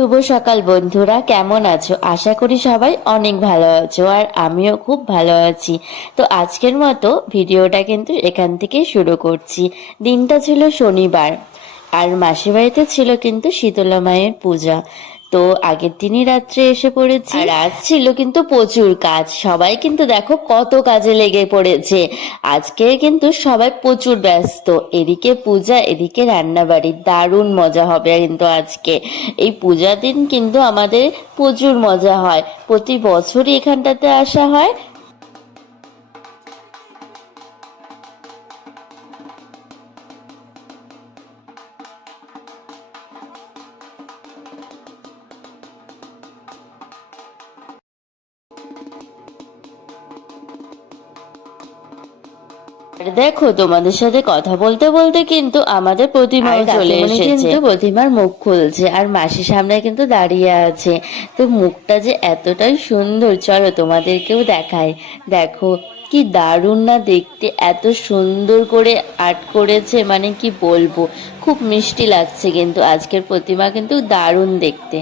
শুভ সকাল, বন্ধুরা। কেমন আছো? আশা করি সবাই অনেক ভালো আছো, আর আমিও খুব ভালো আছি। তো আজকের মতো ভিডিওটা কিন্তু এখান থেকে শুরু করছি। দিনটা ছিল শনিবার, আর মাসির বাড়িতে ছিল কিন্তু শীতলা মায়ের পূজা। তো আগের দিনই রাত্রে এসে পড়েছি। আজ ছিল কিন্তু প্রচুর কাজ। সবাই কিন্তু দেখো কত কাজে লেগে পড়েছে। আজকে কিন্তু সবাই প্রচুর ব্যস্ত। এদিকে পূজা, এদিকে রান্নাবাড়ি। দারুণ মজা হবে কিন্তু আজকে। এই পূজা দিন কিন্তু আমাদের প্রচুর মজা হয়। প্রতি বছরই এখানটাতে আসা হয়। দেখো তোমাদের সাথে কথা বলতে বলতে কিন্তু আমাদের প্রতিমা চলে এসেছে। কিন্তু প্রতিমার মুখ খুলছে আর মাসির সামনে কিন্তু দাঁড়িয়ে আছে। তো মুখটা যে এতটাই সুন্দর চলো তোমাদেরকেও দেখায় দেখো কি দারুণ না দেখতে এত সুন্দর করে আর্ট করেছে মানে কি বলব? খুব মিষ্টি লাগছে কিন্তু আজকের প্রতিমা কিন্তু দারুণ দেখতে।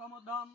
আশ্রাদ্ধং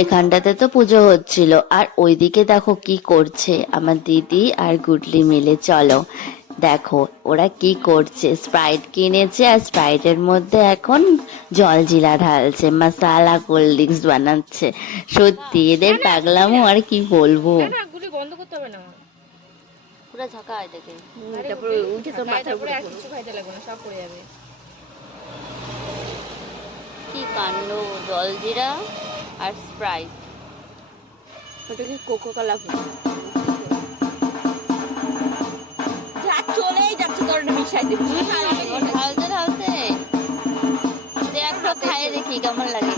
এখানটাতে তো পুজো হচ্ছিল। আর ওইদিকে দেখো কি করছে আমার দিদি আর গুডলি মিলে চলো। দেখো ওরা কি করছে? স্প্রাইট কিনেছে আর স্প্রাইটের মধ্যে এখন জল জিরা ঢালছে মশালা কোল্ড ড্রিঙ্কস বানাচ্ছে। সত্যি এদের পাগলামো আর কি বলব? বন্ধ করতে হবে না। পুরো ঝাঁকা হয় দেখে তারপরে উঠে তো মাথার উপরে কিছু খাইতে লাগবে না সব পড়ে যাবে। কি কাণ্ড জল জিরা? আর স্প্রাইট ওটা কি কোকো কোলা যা চলেই যাচ্ছে তোর মিশাই দিবি ঢালতে ঢালতে। দেখ তো খাইয়ে দেখি কেমন লাগে।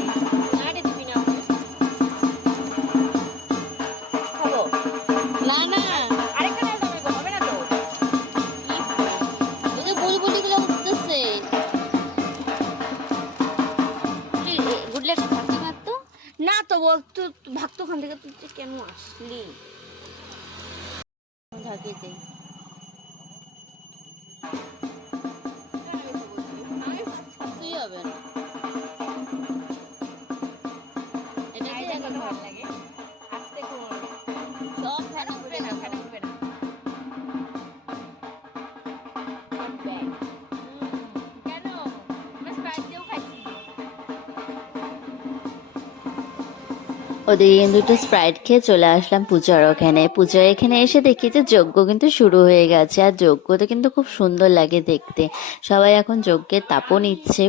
ওদিকে দুটো স্প্রাইট খেয়ে চলে আসলাম পূজার ওখানে। পূজার এখানে এসে দেখি যে যজ্ঞ কিন্তু শুরু হয়ে গেছে, আর যজ্ঞ তো কিন্তু খুব সুন্দর লাগে দেখতে। সবাই এখন যজ্ঞের তাপও নিচ্ছে।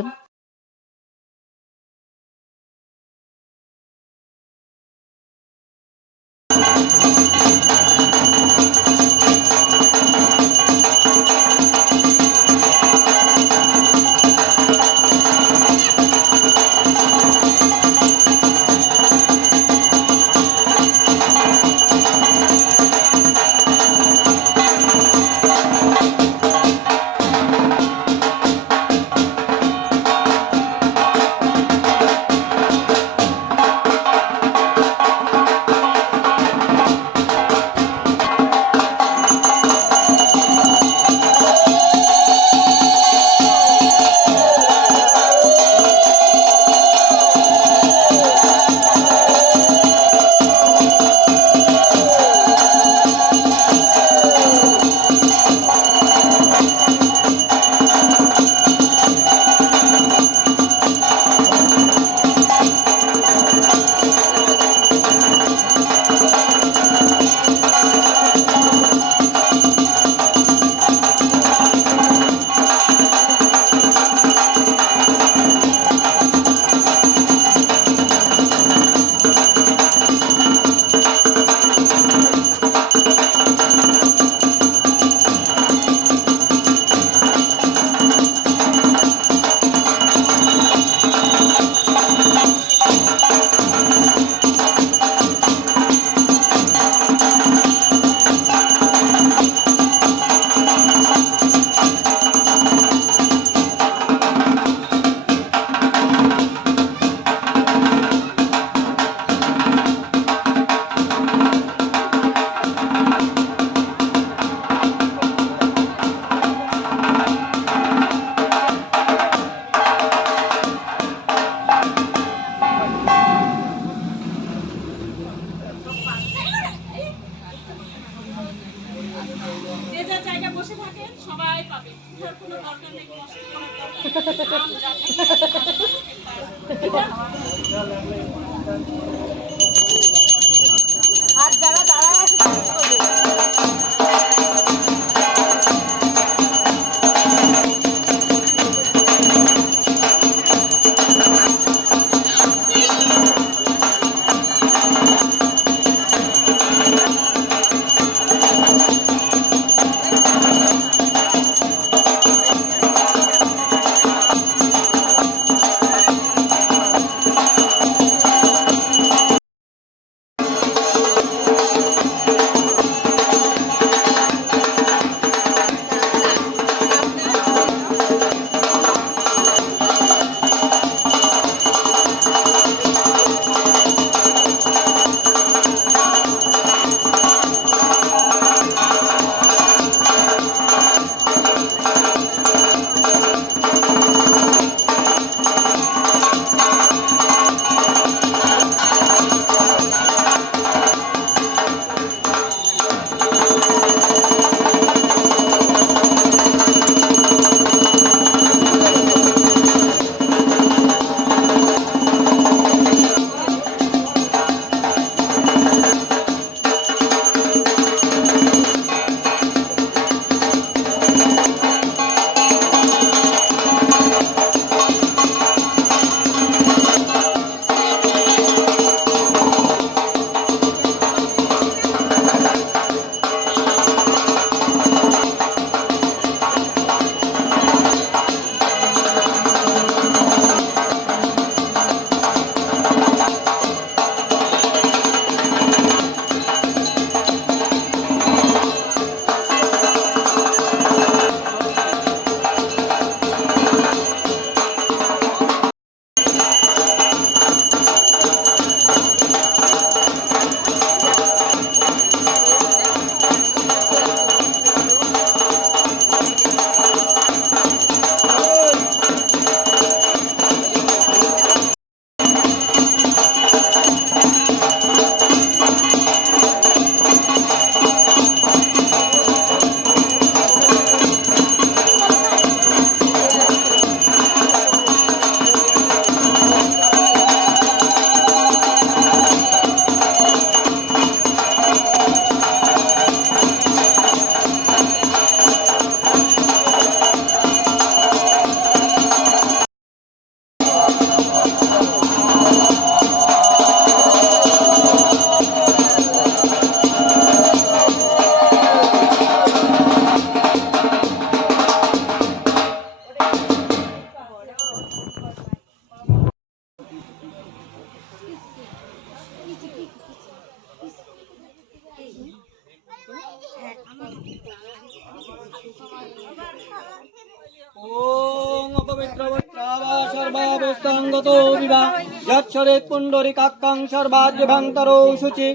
সর্বাবস্থাঙ্গত বিভা। যচ্ছরে পুণ্ডরী কাক্কাং সর্বাজ্যভান্তরো শুচি।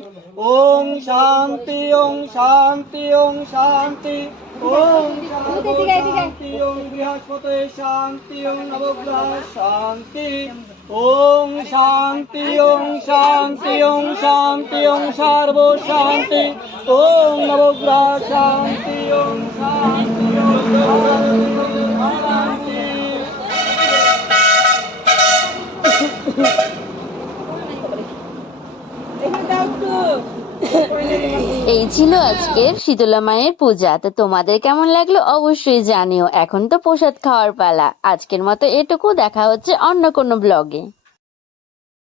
ওম শান্তি ওম শান্তি ওম শান্তি। ওম শান্তি ওম বৃহস্পতি শান্তি ওম নবগ্রহ শান্তি। ওম শান্তি ওম শান্তি ওম শান্তি ওম সর্ব শান্তি ওম নবগ্রহ শান্তি ওম শান্তি ওম এই ছিল আজকের শীতলা মায়ের পূজা। তো তোমাদের কেমন লাগল অবশ্যই জানিও। এখন তো প্রসাদ খাওয়ার পালা। আজকের মতো এটুকু। দেখা হচ্ছে অন্য কোনো ব্লগে